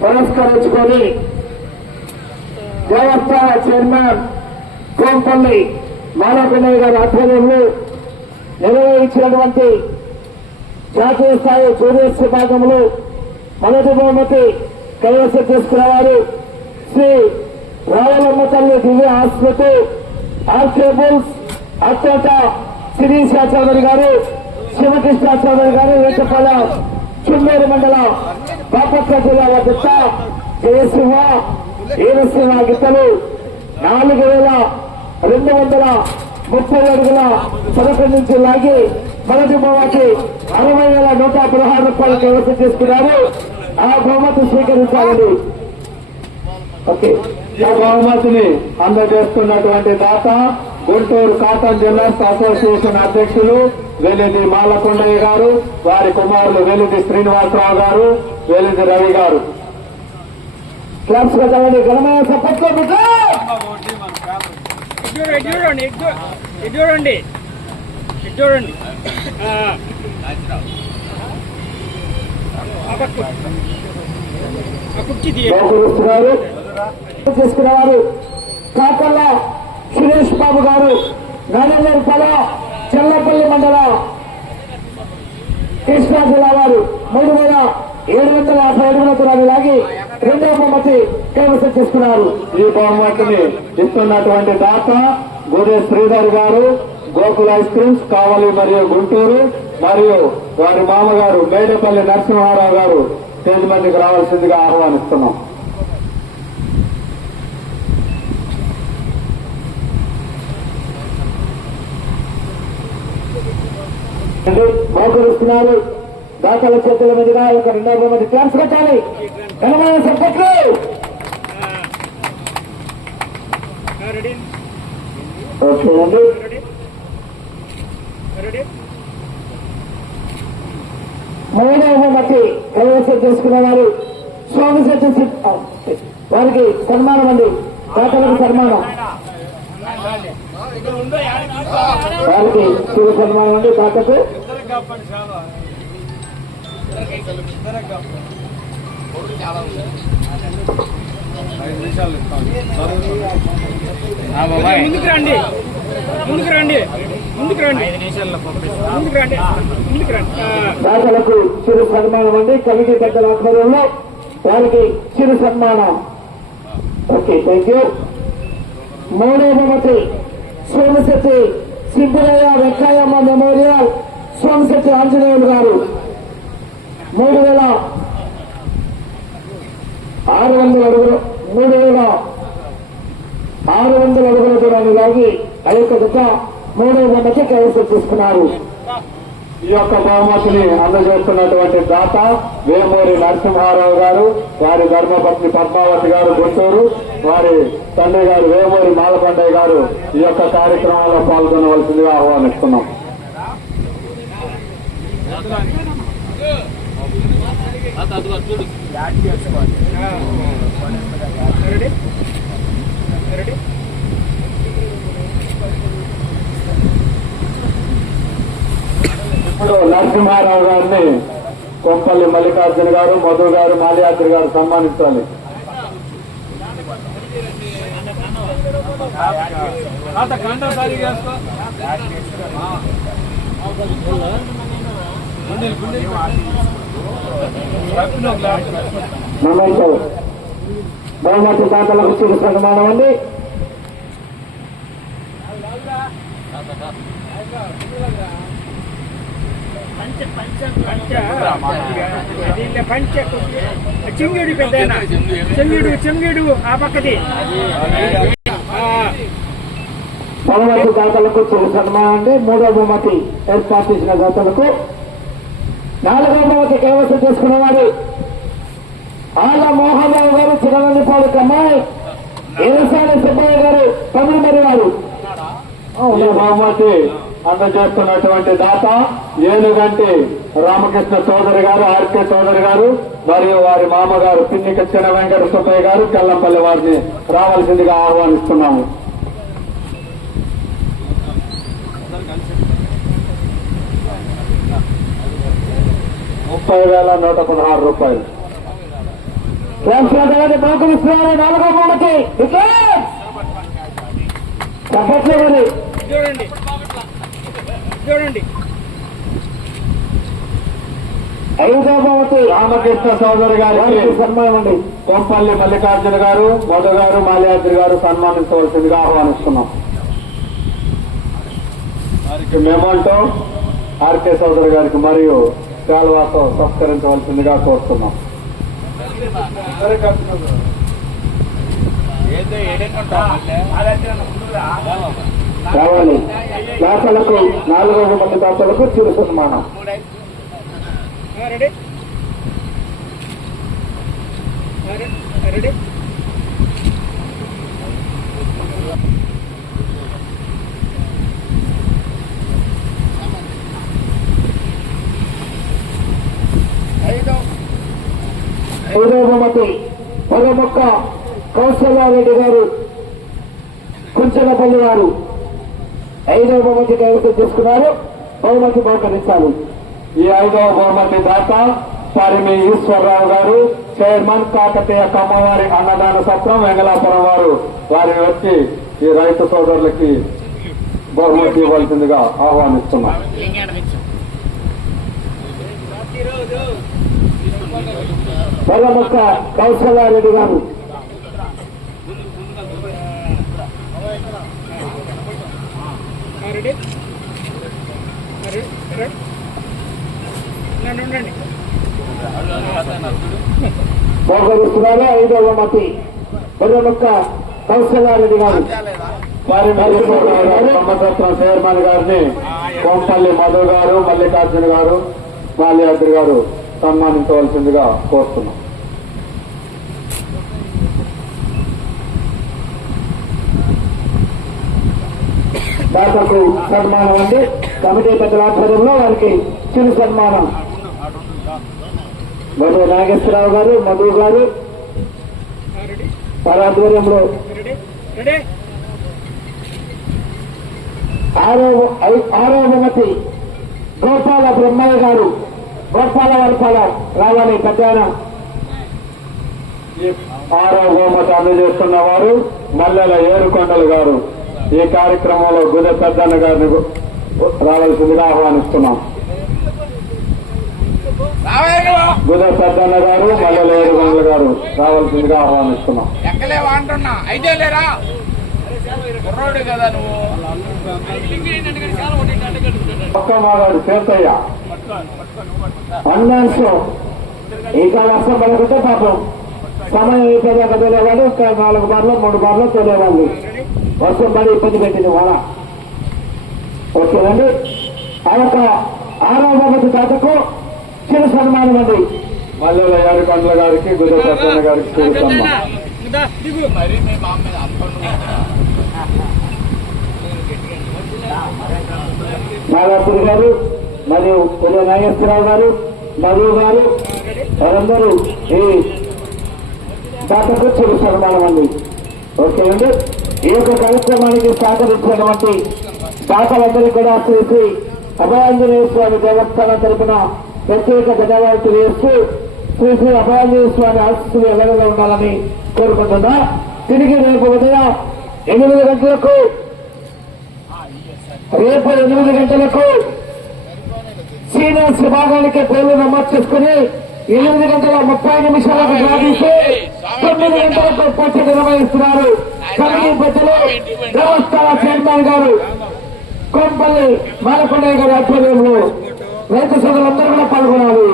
పురస్కరించుకొని దేవస్థాన చైర్మన్ కోంపల్లి మాలకొండయ్య గారి ఆధ్వర్యంలో నిర్వహించినటువంటి జాతీయ స్థాయి జూనియర్స్ విభాగంలో మొదటి బహుమతి కైవసం చేసుకున్నవారు శ్రీ రావలమ్మ తల్లి దివ్య ఆసుపత్రి ఆర్కేబుల్స్ అత్యంత శిరీష చౌదరి గారు శివకృష్ణ చౌదరి గారు వేటపాల చుమ్మేరు మండలం బాపట్ల జిల్లా వద్ద జయసింహ ఈరసింహ గిత్తలు నాలుగు వేల రెండు వందల ముప్పై అడుగుల సరకు నుంచి లాగి మొదటి బొమ్మకి అరవై వేల నూట పదహారు రూపాయలు కైవసం చేసుకున్నారు ఆ బహుమతి స్వీకరించాలని ఓకే ఈ బహుమతిని అందజేస్తున్నటువంటి దాత గుంటూరు కాటన్ జిల్లాస్ అసోసియేషన్ అధ్యక్షులు వెలిది మాలకొండయ్య గారు వారి కుమారులు వెలిది శ్రీనివాసరావు గారు వెలిది రవి గారు. క్లాప్స్ కట్టాలని ఘనమైన ఇటు చూడండి చూడండి చూడండి. చేసుకునేవారు కాకల్ల సురేష్ బాబు గారు నారాయణపల చెల్లపల్లి మండల కృష్ణా జిల్లా వారు మూడు వేల ఏడు వందల యాభై ఐదు దూరాన్ని లాగి రెండవ బహుమతి కైవసం చేసుకున్నారు. ఈ బహుమతిని ఇస్తున్నటువంటి దాత గురే శ్రీధర్ గారు గోకుల్ ఐస్ క్రీమ్స్ కావలి మరియు గుంటూరు మరియు వారి మామగారు మేడపల్లి నరసింహారావు గారు స్టేజ్ మందికి రావాల్సిందిగా ఆహ్వానిస్తున్నాం. బహుకరిస్తున్నారు దాతల చేతుల మీదుగా ఒక రెండవ మంది క్లాప్స్ కట్టాలి. ఘనమైన సపోర్ట్లు ఆ, ఓకే అండి మూడవ బహుమతి కైవసం చేసుకున్న వారు స్వామి సత్య వారికి సన్మానం అండి. దాతలకు సన్మానం. వారికి చిరు సన్మానం అండి దాతకు ముందుకు రండి. ముందుకు రండి. ముందుకు రండి. ముందుకు రండి. ముందుకు రండి. దాతలకు చిరు సన్మానం అండి. కమిటీ పెద్దల ఆధ్వర్యంలో వారికి చిరు సన్మానం. ఓకే థ్యాంక్ యూ మూడవ సోమశెట్టి సింపులయ్య వెంకయ్యమ్మ మెమోరియల్ సోమశెట్టి ఆంజనేయులు గారు. మూడు వేల ఆరు వందల అడుగులు మూడు వేల ఆరు వందల అడుగుల దూరాన్ని లాగి ఆ యొక్క జత మూడవ బహుమతి కైవసం ఈ యొక్క బహుమతిని అందజేస్తున్నటువంటి దాత వేమూరి నరసింహారావు గారు వారి ధర్మపత్ని పద్మావతి గారు గుంటూరు. వారి తండ్రి గారు వేమూరి మాలకొండయ్య గారు ఈ యొక్క కార్యక్రమంలో పాల్గొనవలసిందిగా ఆహ్వానిస్తున్నాం. ఇప్పుడు నరసింహారావు గారిని కొంపల్లి మల్లికార్జున గారు మధు గారు మాల్యాద్రి గారు సన్మానించాలి. నమ్మకం బహుమతి దాతలకు చిరు సన్మానం అండి పంచ చెంగిడు పెద్ద చెంగిడు చెంగిడు ఆ పక్కది. నలభై దాతలకు చిరు సన్మానం అండి. మూడో బహుమతి ఏర్పాటు చేసిన దాతలకు. నాలుగో బహుమతి కైవసం చేసుకున్నవారు ఆళ్ళ మోహన్ రావు గారు చిరవందిపాడు కమ్మాయి ఏరసాని సుబ్బయ్య గారు తమిళమరి వారు. ఈ బహుమతి అందజేస్తున్నటువంటి దాత ఏనుగంటి రామకృష్ణ చౌదరి గారు ఆర్కే చౌదరి గారు మరియు వారి మామగారు పిన్నిక చిన్న వెంకట సుబ్బయ్య గారు కల్లంపల్లి వారిని రావాల్సిందిగా ఆహ్వానిస్తున్నాము. ముప్పై వేల నూట పదహారు రూపాయలు. బహుకరిస్తున్నారు నాలుగో మరి చూడండి. చూడండి. రామకృష్ణ చౌదరి గారికి వారికి సన్మానం అండి. కొంపల్లి మల్లికార్జున గారు మధు గారు మాల్యాద్రి గారు సన్మానించవలసిందిగా ఆహ్వానిస్తున్నాం. వారికి మెమంటో ఆర్కే చౌదరి గారికి మరియు శాల్వాతో సంస్కరించవలసిందిగా కోరుతున్నాం. కావాలి. దాతలకు వందల మంది దాతలకు చిరు సన్మానం. రెడీ? రెడీ ఐదో బొమ్మకి పొగమొక్క కౌశల్యారెడ్డి గారు కుంచలపల్లి గారు ఐదో బొమ్మకి కైవసం చేసుకున్నారు. బహుమతి బహుకరించాలి. ఈ ఐదవ బహుమతి దాత పరిమి ఈశ్వరరావు గారు చైర్మన్ కాకతీయ కమ్మవారి అన్నదాన సత్రం వెంగళాపురం వారు. వారిని వచ్చి ఈ రైతు సోదరులకి బహుమతి ఇవ్వాల్సిందిగా ఆహ్వానిస్తున్నాం. పొగమొక్క కౌశల్యారెడ్డి గారు. రెడీ రెడీ ఉండండి. బహుకరిస్తున్నారు ఐదవ మతి. పొగమొక్క కౌశల్యారెడ్డి గారు. వారి ఈశ్వరరావు చైర్మన్ గారిని కోంపల్లి మధు గారు మల్లికార్జున గారు మాల్యాద్రి గారు సన్మానించవలసిందిగా కోరుతున్నాం. దాతకు సన్మానం అండి. కమిటీ పెద్దల ఆధ్వర్యంలో వారికి చిరు సన్మానం. మధు నాగేశ్వరరావు గారు మధు గారు. రెడీ వారి ఆధ్వర్యంలో రెడీ గోపాల బ్రహ్మయ్య గారు. గోపాల వరపాల రావాలి పెద్దాయన ఈ ఆరో అందజేస్తున్న వారు మల్లెల ఏరుకొండలు గారు. ఈ కార్యక్రమంలో గుద పెద్దన్న గారిని రావాల్సిందిగా ఆహ్వానిస్తున్నాం. గుద పెద్దన్న గారు మల్లెల ఏరుకొండలు గారు రావాల్సిందిగా ఆహ్వానిస్తున్నాం. కదా ఒక్కమ్మ గారు చేతయ్య. అన్నాంశం ఇంకా వర్షం పడకుంటే పాపం. సమయం అయిపోయాక తోలేవాడు ఇంకా నాలుగు బార్లు మూడు బార్లు తోలేవాళ్ళు వర్షం పడి ఇబ్బంది పెట్టింది వాళ్ళ. ఓకేనండి? ఆ యొక్క ఆరో దాతకు చిరు సన్మానం అండి. మల్లెల గారికి గుద పెద్దన్న గారికి చూస్తున్నాం దిగు నాగార్జున గారు మరియు ఉదయ నాగేశ్వరరావు గారు మధు గారు వారందరూ ఈ దాతకు చిరు సన్మానం అండి. ఓకే అండి ఈ యొక్క కార్యక్రమానికి సహకరించినటువంటి దాతలందరికీ కూడా శ్రీ శ్రీ అభయాంజనేయ స్వామి దేవస్థానం తరపున ప్రత్యేక ధన్యవాదాలు తెలియజేస్తూ శ్రీ శ్రీ అభయాంజనేయ స్వామి ఆశస్సులు ఎల్లగా ఉండాలని కోరుకుంటున్నా. తిరిగి రేపు ఉదయం ఎనిమిది గంటలకు రేపు ఎనిమిది గంటలకు సీనియర్స్ విభాగానికి పేర్లు నమోదు చేసుకుని ఎనిమిది గంటల ముప్పై నిమిషాలకు సాధిస్తే తొమ్మిది గంటలకు పోటీ నిర్వహిస్తున్నారు. కమిటీ పెద్దలు దేవస్థాన చైర్మన్ గారు కోంపల్లి మాలకొండయ్య గారి ఆధ్వర్యంలో రైతు సోదరులందరూ కూడా పాల్గొనాలి.